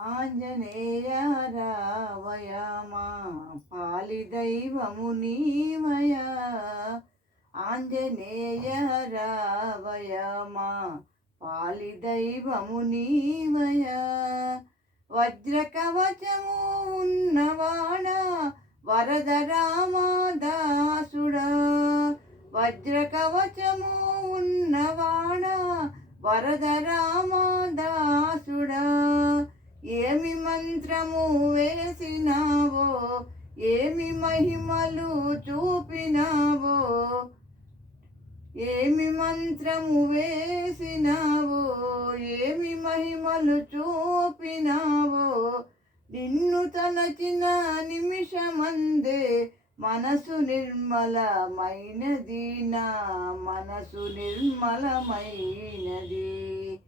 ఆంజనేయ రావయ మా పాలి దైవము నీవయ. ఆంజనేయ రావయ మా పాలి దైవము నీవయ. వజ్ర కవచము ఉన్నవాడ వరద రామదాసుడా. వజ్ర కవచము ఉన్నవాడ వరద రామదాసుడా. ఏమి మంత్రము వేసినావో, ఏమి మహిమలు చూపినావో. ఏమి మంత్రము వేసినావో, ఏమి మహిమలు చూపినావో. నిన్ను తలచిన నిమిషమందే మనసు నిర్మలమైనది, నా మనసు నిర్మలమైనది.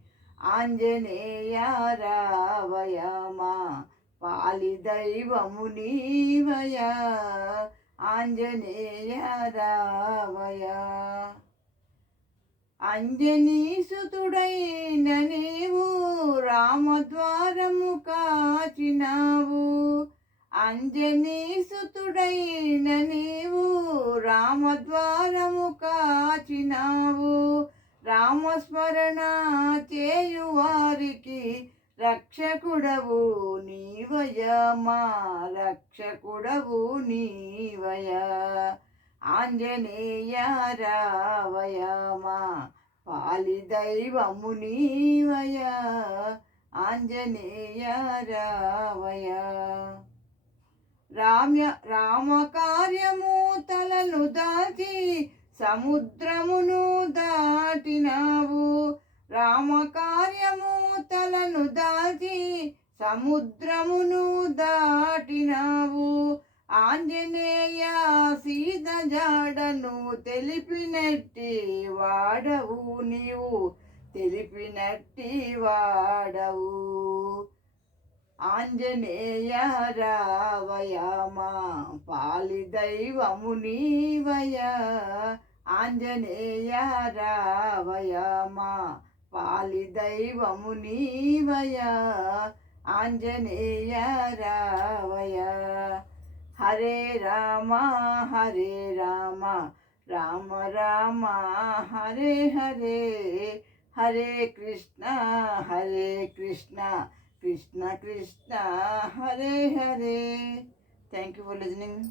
ఆంజనేయ రావయ మా పాలి దైవము నీవయ. ఆంజనేయ రావయ. అంజనీసుతుడైన నీవు రామద్వారము కాచినావు. అంజనీసుతుడైన నీవు రామద్వారము కాచినావు. రామస్మరణ చేయువారికి రక్షకుడవు నీవయ, మా రక్షకుడవు నీవయ. ఆంజనేయ రావయ మా పాలి దైవము నీవయ. ఆంజనేయ రావయ. రామకార్యము తలను దాచి సముద్రమును దాటినావు. రామకార్యము తలను దాచి సముద్రమును దాటినావు. ఆంజనేయ సీత జాడను తెలిపినట్టి వాడవు నీవు, తెలిపినట్టి వాడవు. ఆంజనేయ రావయ మా పాలి దైవము నీవయ. ఆంజనేయ రావయ మా పాలి దైవము నీవయ. ఆంజనేయ రావయ. Hare Rama Hare Rama Rama Rama Hare Hare. Hare Krishna Krishna Krishna Hare Hare. Thank you for listening.